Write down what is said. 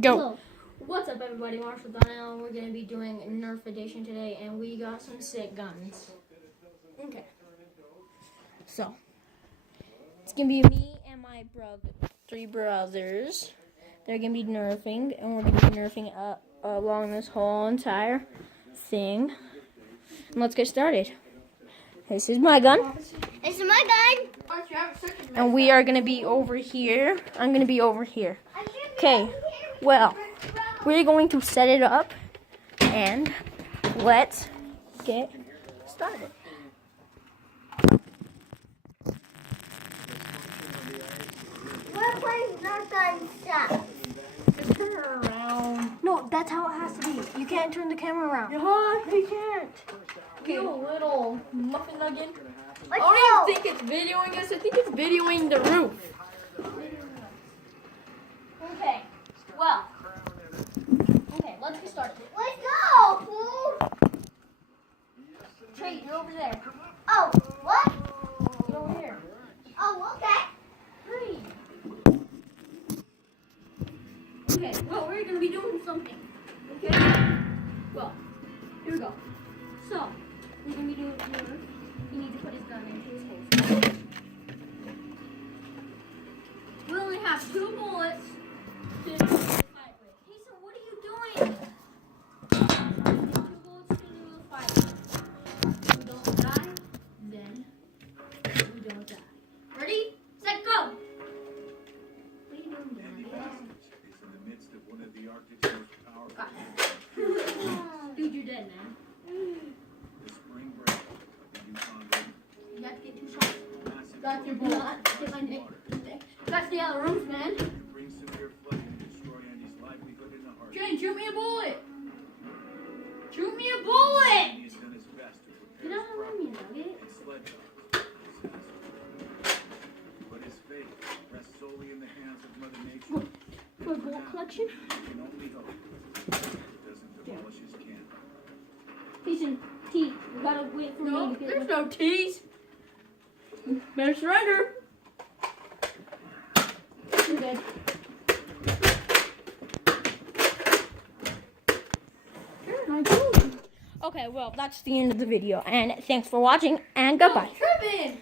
Go. Hello. What's up, everybody? Marshall Donnell. We're going to be doing Nerf edition today, and we got some sick guns. Okay. So, it's going to be me and my three brothers. They're going to be nerfing, and we're going to be nerfing along this whole entire thing. And let's get started. This is my gun. This is my gun. And we are going to be over here. I'm going to be over here. Okay. Well, we're going to set it up, and let's get started. We're playing Nerf gun stuff. Just turn her around. No, that's how it has to be. You can't turn the camera around. Yeah, you can't. Okay. You little muffin nugget. Let's I don't go. even think it's videoing us. I think it's videoing the roof. Okay. Well. Okay, let's get started. Let's go, fool. Trey, you're over there. Oh, what? Get over here. Oh, okay. Trey. Okay, well, we're going to be doing something. Okay? Well, here we go. So, we're going to be doing here. He needs to put his gun into his holster. We only have 2 bullets to fight with. Hazel, what are you doing? 2 bullets to do the fight with. If we don't die, then we don't die. Ready? Set, go! What are you doing, Dan? It's in the midst of one of the Arctic's most powerful. Dude, you're dead, man. The spring break of the Yukon River. You have to get 2 shots. Massive Got your blood. Get my neck. Got the other roof, man. can bring severe flooding and destroy Andy's livelihood in a heartbeat. Jane, shoot me a bullet. Shoot me a bullet. He has done his best to Get prepare out his of property me, nugget. and sledgehammer for disaster. But his fate rests solely in the hands of Mother Nature. For bolt collection? He can only hope it doesn't demolish his camp. Jason, T, you gotta wait for me to get There's no T's. Better surrender. You're good. Okay, well, that's the end of the video, and thanks for watching, and goodbye. Tripping!